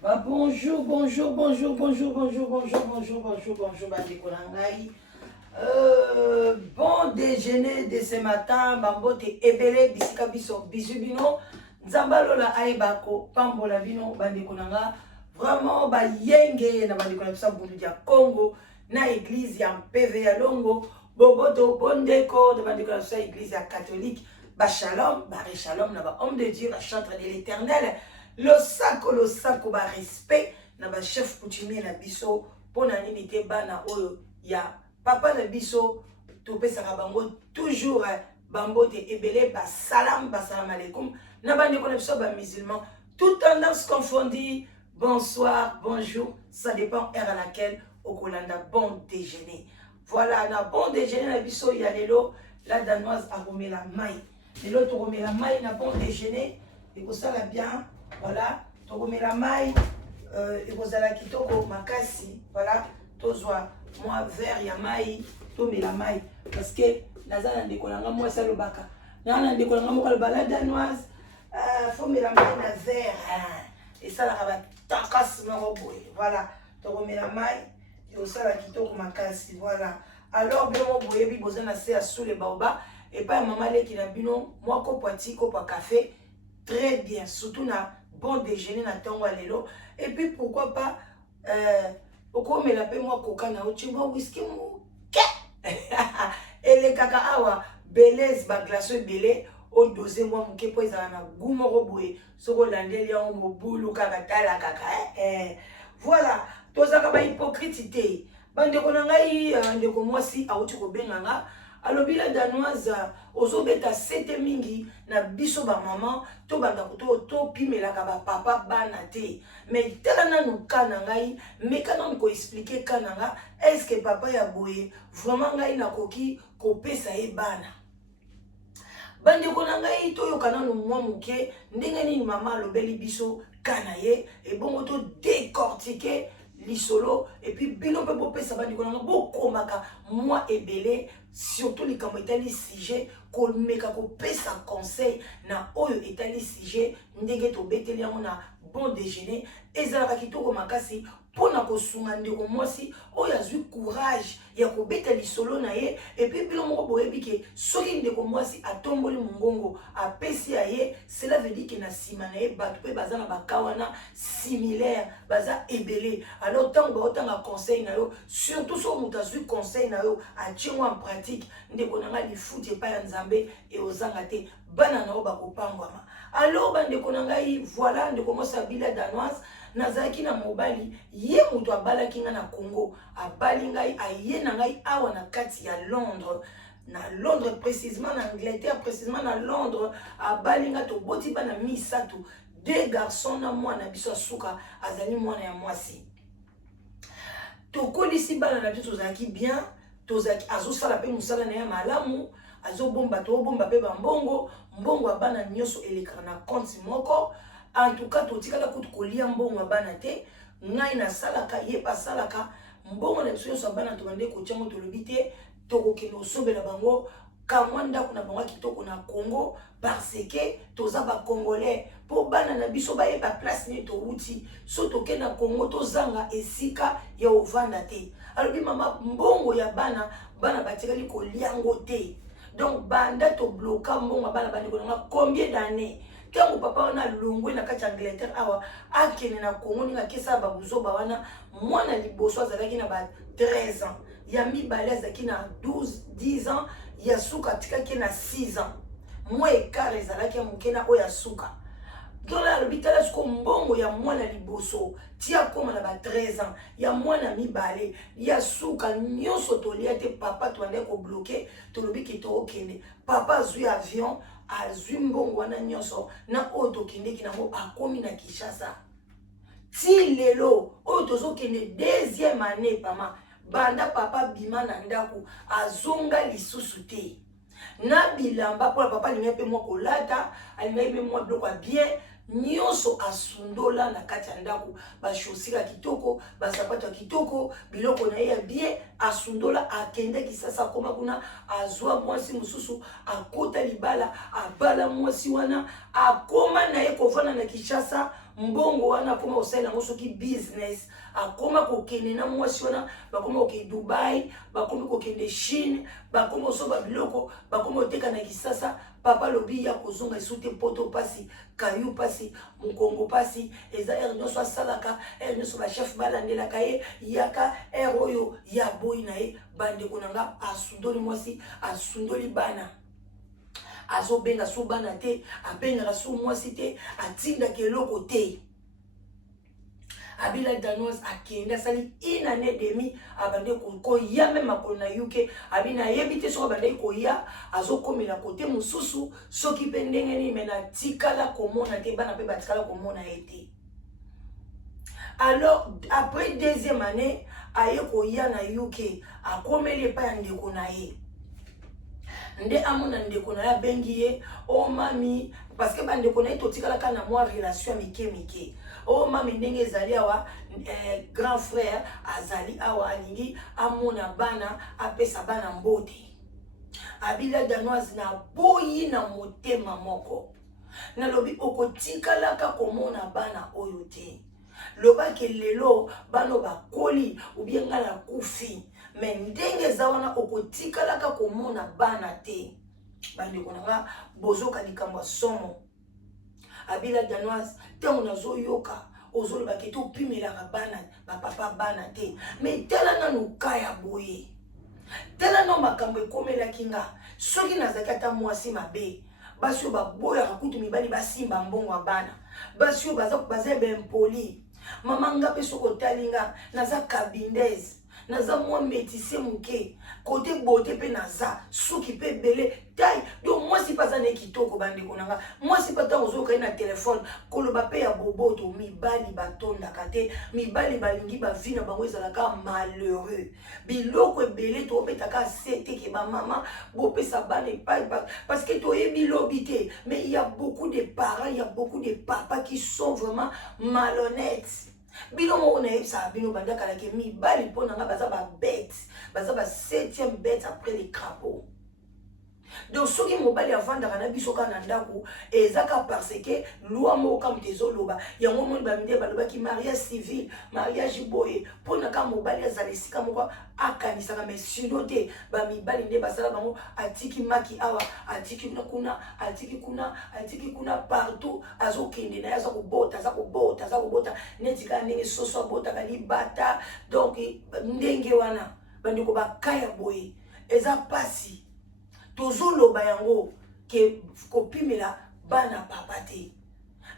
Bonjour, bonjour, bonjour, bonjour, bonjour, bonjour, bonjour, bonjour, bonjour, bandeko na ngai. Bon déjeuner de ce matin, bambote ebele bisika biso bisu bino. Nzambalola aebako, pambola bino bandeko na nga. Vraiment ba yenge na bandeko na biso bundu ya Congo na église ya PV ya Longo. Boboto bondeko de bandeko na biso église ya catholique. Ba shalom, ba shalom na ba homme de Dieu, ba chantre de l'Éternel. Le sako ba respect na ba chef coutumier na biso pona nini te bana oyo ya papa na biso to pesa bango toujours bambote ebele ba salam alaikum na bande ko na biso ba musulman toute tendance confondue. Bonsoir, bonjour, ça dépend heure à laquelle au Kolanda bon déjeuner. Voilà, na bon déjeuner na biso ya lelo la danoise a remis la maille. Lelo to remet la maille na bon déjeuner et ko sala bien. Voilà, to remet la maille et vous allez kitoko makasi. Voilà, tozwa moi vert ya maille, to met la maille parce que nazana ndekolanga moi ça le baka. Nana ndekolanga mo ka la danoise faut mettre la maille na vert et ça la rabat takas moko boy. Voilà, to remet la maille et vous allez kitoko makasi. Voilà. Alors bien mo boye bi bozana se sous les baobab et pas maman le qui na bino moi ko poiti ko pa café très bien surtout na bon déjeuner na tango lelo et puis pourquoi pas oko me la pe moi coca na tu vois whisky mouke et les kaka awa belez ba glace belé au dosé moi mouke po ezala na goût moko boye soko landeli ya mobulu kaka tala kaka voilà tozaka ba hypocrite te bande ko na ngai ndeko mwasi auti ko benganga alobi la danoise ozobeta sete mingi na biso ba maman to banda ko to pimelaka ba papa bana te mais tala nanu kana ngai mais kana ko expliquer kana nga est-ce que papa ya boye vraiment ngai nakoki ko pesa e bana bande ko na ngai to yokana no mwa muke ndenge nini mama alobeli biso kana ye et bongo to décortiquer lisolo et puis bino pe bo pesa bandi ko na bo komaka moi ebele surtout les comme etali sujet ko meka ko pesa conseil na oyo etali sujet ndenge to beteli yango na bon déjeuner ezalaka kitoko makasi pona ko sunga ndeko mwasi oyo azwi courage ya ko beta lisolo na ye et puis bino moko boyebi ke soki ndeko mwasi atomboli mongongo apesi ya ye cela veut dire que na sima na ye bato pe baza na bakawana similaire baza ebele alors tant ba otanga conseil na yo surtout so muta azwi conseil na yo atiengo en pratique ndeko na nga lifuti epai ya nzambe e ozanga te bana na yo bakopangwama alors bandeko na ngai voilà ndeko mwasi abila danoise nazalaki na mobali ye mutu abalaki nga na Congo abali ngai aye na ngai awa na kati ya Londres na Londres précisément na Angleterre précisément na Londres abali nga toboti bana misato deux garçons na mwana biso asuka azali mwana ya mwasi tokolisi bana na biso tozalaki bien tozalaki azosala pe musala na ya malamu azobomba tobomba pe bambongo mbongo ya bana nyonso elekaka na compte moko. En tout cas totikala kutu kolia mbongo bana te ngai na salaka ye pa salaka mbongo na biso so bana to bande ko tiango to lobite to ko kino sobela bango kamwanda kuna bango kitoko na Congo parce que toza ba congolais po bana na biso ba ye ba place ni to uti so to ke na Congo to zanga esika ya ovanda te alobi mama mbongo ya bana batikali ko liango te donc banda to bloka mbongo bana bande ko na combien d'années quand papa on a longwe na kati Angleterre awa akene na Congo ninga kesa babuzoba wana mwana liboso azalaki na ba 13 ans ya mibale azalaki na 10 ans ya suka tikaki na 6 ans moi ekart ezalaki mukena oya suka dola lobitala suko mbongo ya mwana liboso tia koma na ba 13 ans ya mwana mibale ya suka nyonso tolia te papa to ande ko bloquer to lobiki to okende papa azui avion azwi mbongo wana nyonso na oyo tokendeki nango akomi na Kinshasa ti lelo oyo tozokende deuxième année pama banda papa bima na ndako azonga lisusu te na bilamba pour papa linga pe mwa kolata alinga pe mwa biloko bien nyonso asundola na kati ya ndako ba chaussures kitoko ba sapato kitoko biloko na ye bien asundola akende Kisasa koma kuna azwa mwasi mususu akota libala abala mwasi wana akoma na ye kovana na Kinshasa mbongo wana akoma kosala yango soki business, akoma kokende na mwasi wana bakoma kokende Dubai, bakoma kokende Chine, bakoma kosoba biloko, bakoma koteka na Kisasa. Papa lobi ya kozonga esute poto pasi, kayu pasi, mukongo pasi, eza nyonso asalaka, nyonso ba chef balandelaka ye, yaka oyo ya boyi na ye, bandeko nanga asundoli mwasi, asundoli bana. Azo benga su bana te, abenga su mwasi te, atinda keloko te. Abila Danoise akende asali 1 année et demie abande ko ya même makolo na UK, abina yebite so abande ko ya azo komela kote mususu soki pe ndenge ni mena tikala komona te bana pe batikala komona ete. Alors après 2e année aye ko ya na UK akomeli pa ndeko na ye. Nde amona ndeko na ya bengi ye o mami parce que bandeko na ye totikala kana mwa relation mike. Oh mami ndenge ezali awa grand frère azali awa alingi amona bana apesa bana mbote. Abila Danoise na boyi na motema moko. Na lobi okotikalaka komona bana oyo te. Loba ke lelo bano bakoli ou bien ngala kufi. Mais ndenge zawana okotikalaka komona bana te. Bandeko nanga bozoka likambo somo. Abila Danoise tango nazoyoka ozoloba ke to pimelaka bana papa bana te. Mais tala nanu kaya boye. Tala no makambo ekomelaki nga soki nazaki ata mwasi mabe basi oyo baboyaka kutu mibali basimba mbongo ya bana, basi oyo baza bempoli. Mama nga pe soko otali nga naza kabindese, naza mwa métissé muke, kote bote pe naza suki pe bele tai. Do mwasi paza ne kitoko bandeko nanga, mwasi pata ozoka na telefone koloba pe ya boboto. Mibali batondaka te, mibali balingi bavina bango ezalaka malheureux. Biloko ebele to betaka sete ke ba mama bopesa bana epai parce que to yebi lobi te. Mais il y a beaucoup de parents, il y a beaucoup de papas qui sont vraiment malhonnêtes. Bino mo na yebisa bino bandaka la ke mibali pona nga baza ba bête, baza ba 7e bête après les crapauds. Donc soki mobali avandaka na biso ka na ndako ezaka parce que loi mo kam tezoloba yango mo ba minde baloba ki mariage civil, mariage boye pona ka mobali azali sika moko akanisaka. Mais sinon te ba mibali nde basala bango atiki maki awa, atiki kuna, atiki kuna, atiki kuna partout azokende na yaza kubota netika ndenge soso bota kali bata. Donc ndenge wana bandiko bakaya boye eza pasi. Tozoloba yango ke kopimela bana papa te.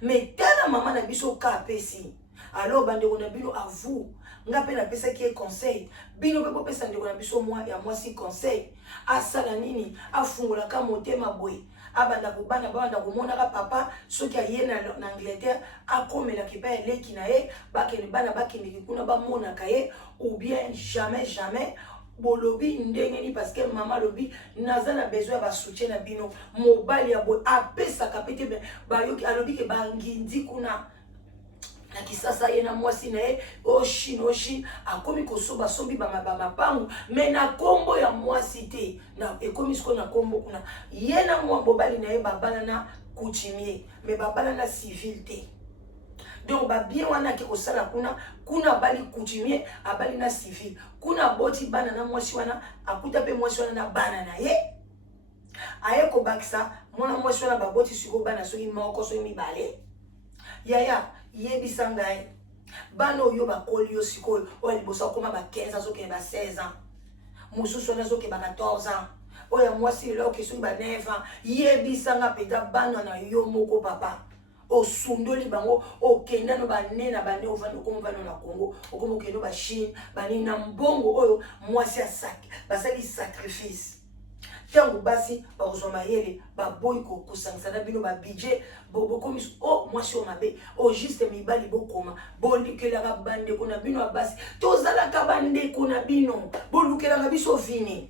Mais tala mama na biso ka pesi. Alors bandeko na bino à vous. Nga pe na pesa ki conseil. Bino pe pesa ndeko na biso mwasi conseil. Asala nini? Afungola ka motema boye. Abanda ko bana komona ka papa soki aye na Angleterre akomela ki pa eleki na ye bakene bana bakende kuna ba mona ka ye ou bien jamais bolobi ndenge ni parce que maman lobi naza na besoin ba soutien na bino mobali ya boy apesa kapete bayoki alobi ke bangindi kuna na Kisasa ye na mwasi na ye Chine akomi kosoba sombi ba mapangu mais na kombo ya mwasi te na ekomi siko na kombo kuna ye na mobali na ye babala na coutumier mais babala na civil te. Donc ba bien wana ke kosala kuna bali coutumier abali na civil kuna boti bana na mwasi wana akuta pe mwasi wana na bana na ye aye ko bakisa mwana mwasi wana baboti siko bana soki moko soki mibale yaya yebisa ngai bana oyo bakoli yo siko oyo libosa koma ba 15 ans soki ba 16 ans mususu wana soki ba 14 ans oya mwasi lo ke soki ba 9 ans yebisa nga peta bana na yo moko papa osundoli bango okenda no bane na bane ovanda okomvana na Congo okomo kendo ba Chine bani na mbongo oyo mwasi asaki basali sacrifice tango basi bazoma yele baboy ko kusangisa na bino ba budget bokomis mwasi o mabe juste mibali bokoma bolikela ka bande ko na bino basi tozala ka bande ko na bino bolukela ka biso fini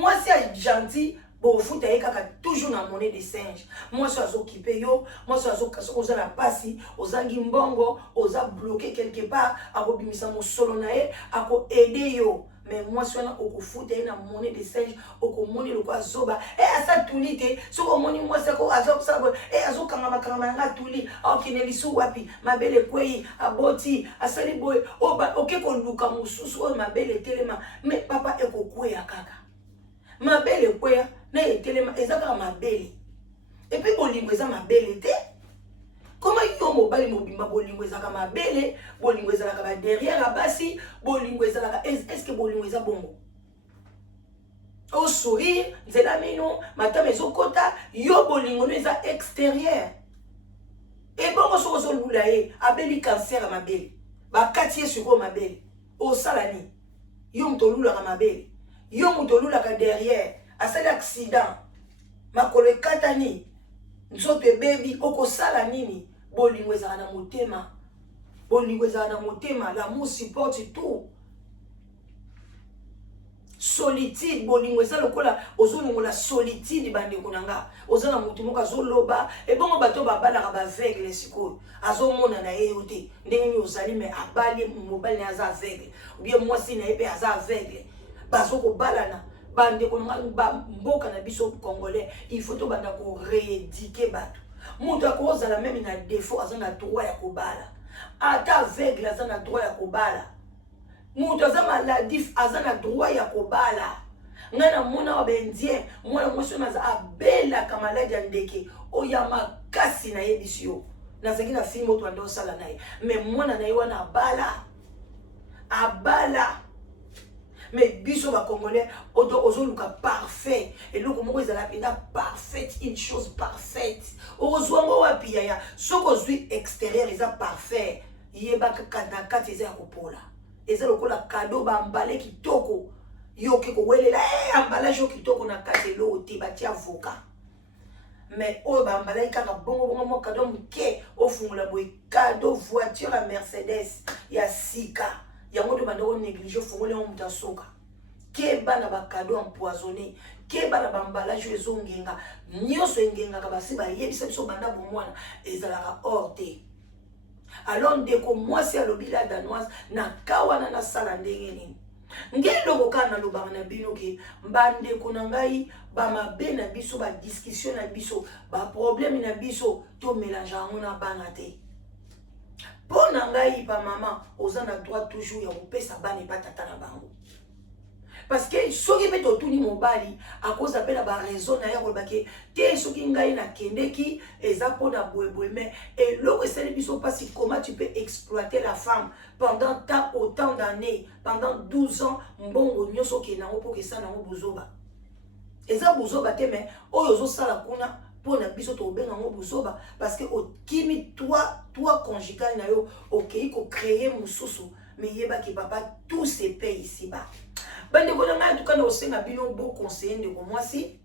mwasi a gentil. Bon, foot est toujours dans monnaie de singe. Moi, je suis occupé, moi, je suis aux la passi, aux angimbongo, aux bloqué quelque part, à robimisa mon solo nae, à aider yo. mais moi soina okufuta ina monnaie de singe okomoni loko azoba asa tuli te soko omoni mwasi ako azosala azokanga nanga tuli aokende lisu wapi mabele kwei aboti asali boye oke koluka mosusu oyo mabele etelema mais papa ekokweya kaka mabele ekweya na etelema eza kaka mabele epuis bolingo eza mabele te. Comment yo mobali mobimba bolingo ezaka mabele bolingo ezalaka ba derrière la basi bolingo ezalaka est-ce que bolingo eza bongo au sourire nzela mino matama ezokota yo bolingo no eza extérieur et bongo soko zolula ye abeli cancer ya mabele bakati ye siko mabele osalani yo mtolulaka mabele yo mtolulaka derrière asali accident makolo ekatani nzoto ebebi okosala nini bolingo ezala na motema bolingo ezala na motema l'amour supporte tout solitude bolingo eza lokola ozolongola solitude bandeko na nga oza na motu moko azoloba ebongo bato babalaka baveugle sikoyo azomona na ye yo te ndenge nini ozali mais abali mobali na aza aveugle obie mwasi na ye mpe aza aveugle bazokobalana bandeko na nga mboka na biso congolais il faut tobanda korééduquer bato moto akozala meme na défaut aza na droit ya kobala ata aveugle aza na droit ya kobala moto aza maladif aza na droit ya kobala ngai na mona wa baindien mwana mwasi oyo aza abelaka maladi ya ndeke oyo ya makasi na ye biso yo nazangi na fille moto ande osala na ye mais mwana na ye wana abala mais biso ba congolais ozoluka parfait eloko moko ezala penda parfaite une chose parfaite ozwango wapi ya soko zwi extérieur eza parfait yebaka kanda kati eza ya kopola eza lokola cadeau bambale kitoko yo ke kowelela emballage yo kitoko na kati elo te batia avocat mais oyo bambale kaka bongo mo cadeau mke ofungula boy cadeau voiture à Mercedes ya sika yango de bando négliger fongole on mutasoka keba na ba cadeau empoisonné keba na bamballage ezongenga nyoso engenga ka basi ba yebisa biso banda bomwana ezalaka orte. Alors ndeko mwasi alobila danoise na kawana na sala ndenge nini ngelo kokana lobanga na bino ke mbandeko na ngai ba mabe na biso ba discussion na biso ba problème na biso to mélange ngo na bana te pona ngai pa mama oza na droit toujours ya kopesa bana pa tata na bango parce que soki pe totuni mobali à cause appela ba raison na ya kolbake te soki ngai na kendeki eza pona boyeboy mais et l'eau c'est biso parce comment tu peux exploiter la femme pendant autant d'années pendant 12 ans mbongo nyoso ke nango po ke sa nango buzoba eza buzoba te mais oyo zo sala kuna pona biso to benga ngo buzoba parce que au kimi toi conjugal na yo okei ko créer mususu mais yeba ki papa tout se paye ici bas. Bande ko nga en tout cas na osenga bino beau conseiller ndeko mwasi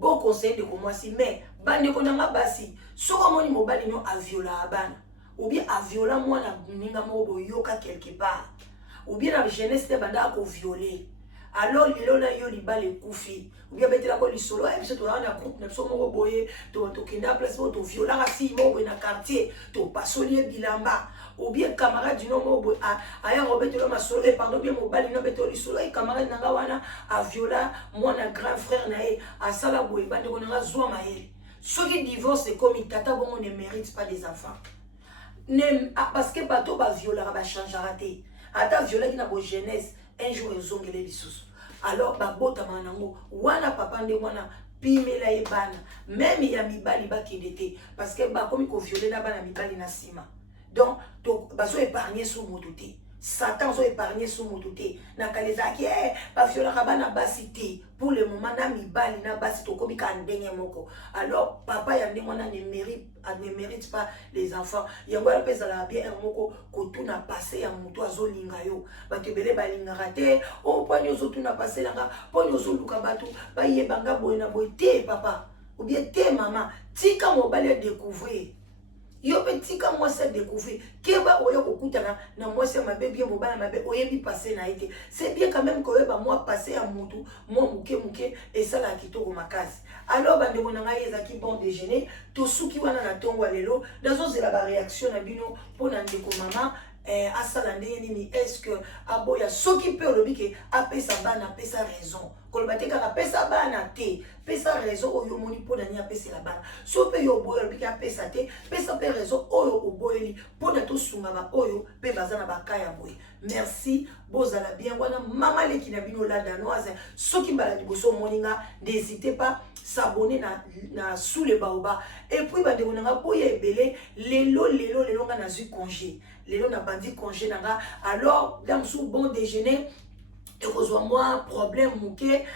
beau conseiller ndeko mwasi mais bande ko nga basi soko moni mobali no aviola abana ou bien aviola mwana ninga mo boyoka quelque part ou bien la jeunesse te banda ko violer alors lelo na yo libale kufi ou bien betela ko lisolo et biso to na groupe na biso moko boye to kenda place to viola ka fille mo na quartier to pasolier bilamba ou bien camarade du nom boye aya robetelo masolo et pardon bien mobali no betelo lisolo et camarade nanga wana a viola mwana grand frère na e a sala boye bande ko nanga zwa maele soki divorce comme tata bongo ne mérite pas des enfants parce que bato ba viola ba changera te ata viola ki na bo jeunesse un jour ezongele lisusu alors babota manango wana papa nde wana pimela ebana même ya mibali bakende te parce que bakomi ko violer na bana mibali na sima donc bazo épargner sous moto te Satan zo épargner sous moto te na kalezaki ba viola bana basi te pour le moment na mibali na basi to komi ka ndenge moko alors papa ya ndenge wana ne mérite pas les enfants yango ya pesa la bien moko ko tuna passé ya moto azolinga yo batebele balingaka te o poni ozotuna passé langa poni ozoluka bato bayebanga boye na boye te papa ou bien te mama tika mobali découvrir yo petika moi c'est découvrir keba oyo kokutana na moi c'est mabe bien mobala mabe oyebi passer na été c'est bien quand même que ba moi passer à mutu moi muke et ça la kitoko makasi alors bande bona ngai ezaki bon déjeuner to suki wana na tongo lelo dazo zela ba réaction na bino pona ndeko mama asala ndenge nini est-ce que aboya soki pe olobi ke apesa bana apesa raison koloba te kaka pesa bana te pesa raison oyo moni mpona nini apesela bana so mpe yo oboyi olobi ke apesa te pesa mpe raison oyo oboyeli mpona tosunga baoyo mpe baza na baka ya boye. Merci bozala bien wana mama leki na bino la danoise soki mbala liboso moninga n'hésitez pas s'abonner na sous le baoba et puis bandeko nanga boya ebele lelo nga nazwi congé lelo na bandi congé nanga alors dans sous bon déjeuner et kozwa moi problème muke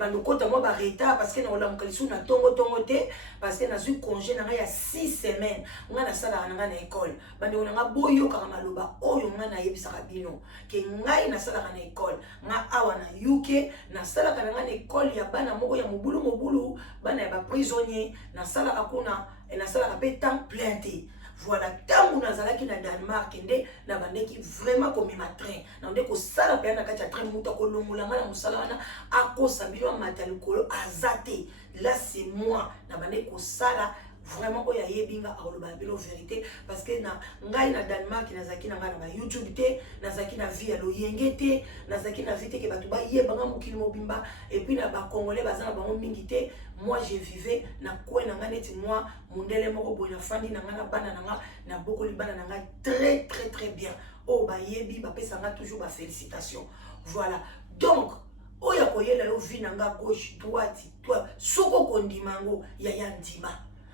bandokota moi ba retard parce que na olamuka lisu na tongo te parce que nazwi congé nanga ya 6 semaines nga na sala nanga na école bandeko nanga boyo kaka maloba oyo nga na yebisaka bino ke ngai na sala na école nga awa na UK na sala nanga na école ya bana moko ya mobulu bana ya ba prisonnier na sala akuna na sala pe temps plein te. Voilà, tant que nous allons na Danemark, na bandeki vraiment comme ma train. Na ndeko sala pe na kati ya train muta ko longolanga na musala wana akosa bino matali kolo azate. Là c'est moi na bandeko sala vraiment oya yebinga akoloba bino vérité parce que na ngai na Danemark nazaki na ngana ba YouTube te nazaki na vie ya loyenge te nazaki na vie te ke batu ba yebanga mokili mobimba et puis na ba congolais bazana bango mingi te. Moi je vivais na koe na nganeti moi mundele moko boya fandi na ngana bana na nga na bokoli bana na nga très bien. Oh ba yebi ba pesa nga toujours ba félicitations. Voilà. Donc oya koyela lo vi na nga gauche droite toi soko kondimango ya ndima.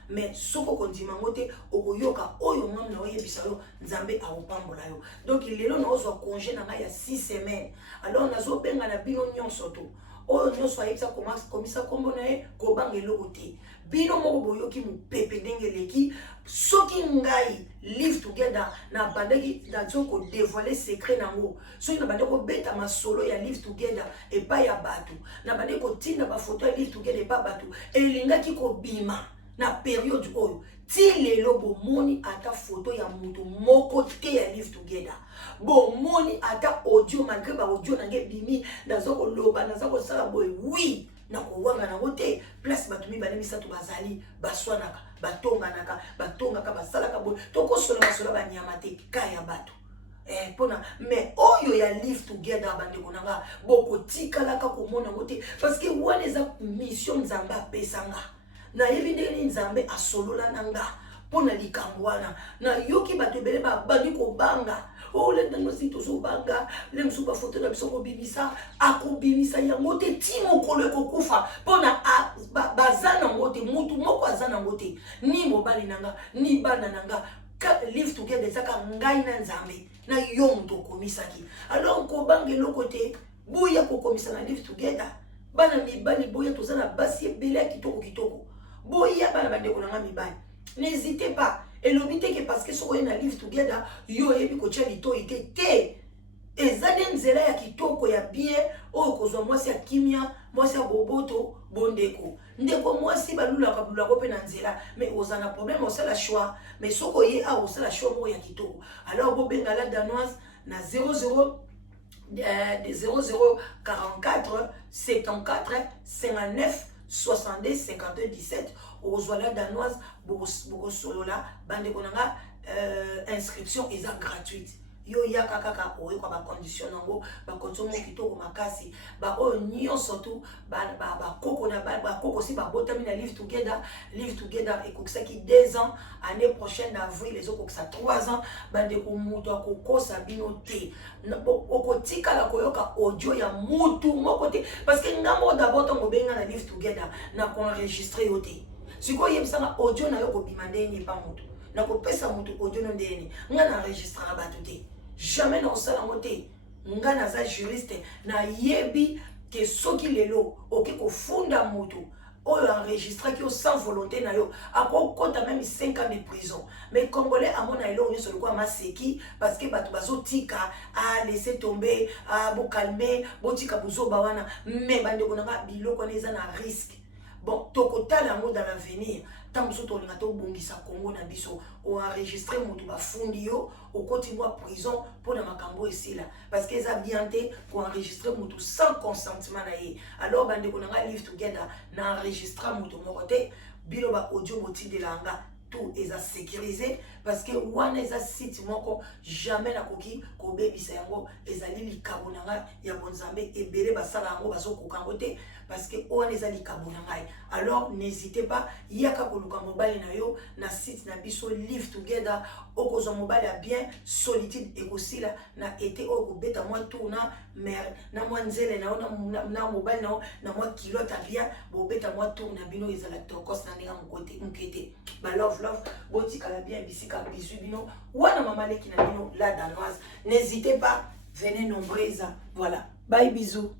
Mais soko kondimango te okoyoka oyo ngam na oyebisa yo nzambe akopambola yo. Donc lelo na ozwa congé na nga ya 6 semaines. Alors nazo benga na bino nyonso to. Oyo nyonso ayebisa komisa kombo na ye kobanga eloko te bino moko boyoki mopepe ndenge eleki soki ngai live together na bandaki nazo kodévoiler secret nango soki na bandaki kobeta masolo ya live together epai ya bato na bandaki kotinda bafoto ya live together epai bato elingaki kobima na période oyo ti lelo bomoni ata photo ya mutu moko te ya live together bomoni ata audio malgré ba audio nange bimi nazo koloba nazo kosala boy oui na kowanga nango te place bato mibale misato bazali baswanaka batongaka basalaka boy tokosola basola banyama te kaya bato pona mais oyo ya live together bandeko nanga bokotikalaka komona ngo te parce que wana eza mission nzambe apesanga na yebi ndenge nzambe asolola nanga pona likambo wana na yoki bato ebele babandi kobanga ole ntango si tozobanga le mosusu bafoto na biso kobimisa akobimisa yango te ti mokolo ekokufa pona baza nango te mutu moko aza nango te ni mobali nanga ni bana nanga live together ezaka ngai na nzambe na yo moto okomisaki alors kobanga eloko te boya kokomisa na live together bana mibali boya toza na basi ebele ya kitoko boya bana bandeko nanga mibali n'hésitez pas et l'obité que parce que so na live together yo yebi ko tia lito ite te ezali nzela ya kitoko ya bien oyo kozwa mwasi ya kimia mwasi ya boboto bondeko ndeko mwasi balulaka pe na nzela mais ozana problème osala choix mais soko ye a osala choix mo ya kitoko alors bobenga la danoise na 00 0044 74 59 62 52 17 ozwa la danoise bokosolola bandeko nanga inscription eza gratuite yo yaka kaka oyo kwa ba condition nango ba condition kitoko makasi ba oyo nyonso tu ba koko na ba koko si ba botami na live together ekokisaki 2 ans année prochaine avril les okokisa 3 ans bandeko mutu akokosa bino te okotikala koyoka audio ya mutu moko te parce que ngamo d'abord tongo benga na live together na enregistrer yo te siko yebisanga audio na yo kobima ndeni pa mutu na kopesa mutu audio no ndeni nga na enregistrer bato te jamais na osala mote nga naza juriste na yebi ke soki lelo oke kofunda mutu oyo enregistre ki sans volonté na yo akokota même 5 ans de prison mais congolais amona elo nyonso lokwa maseki parce que bato bazotika a laisser tomber a bo calmer botika buzoba wana mais bandeko nanga biloko neza na risque bon tokotala yango dans l'avenir tant que tu as bongisa Congo na biso o enregistrer mutu bafundi yo o continue prison pour na makambo ici là parce que ça bienté ko enregistrer mutu sans consentement na ye alors bande ko nga live together na enregistrer mutu moko te bilo ba audio boti de langa tout est sécurisé parce que wana eza site moko jamais nakoki kobebisa yango ezali likabo na ngai ya bonzambe ebele basala yango bazokoka yango te parce que wana eza likabo na ngai. Alors n'hésitez pas yaka koluka mobali na yo na site na biso Live Together okozwa mobali ya bien solitude ekosila na été oyo kobeta mwa tour na mer na mwa nzele na mobali na mwa kilote ya bien bobeta mwa tour na bino ezala tokos na ndenge mokete ba love botikala bien bisika bisu bino wana mama leki na bino la danoise. N'hésitez pas, venez nombreuses. Voilà, bye bisous.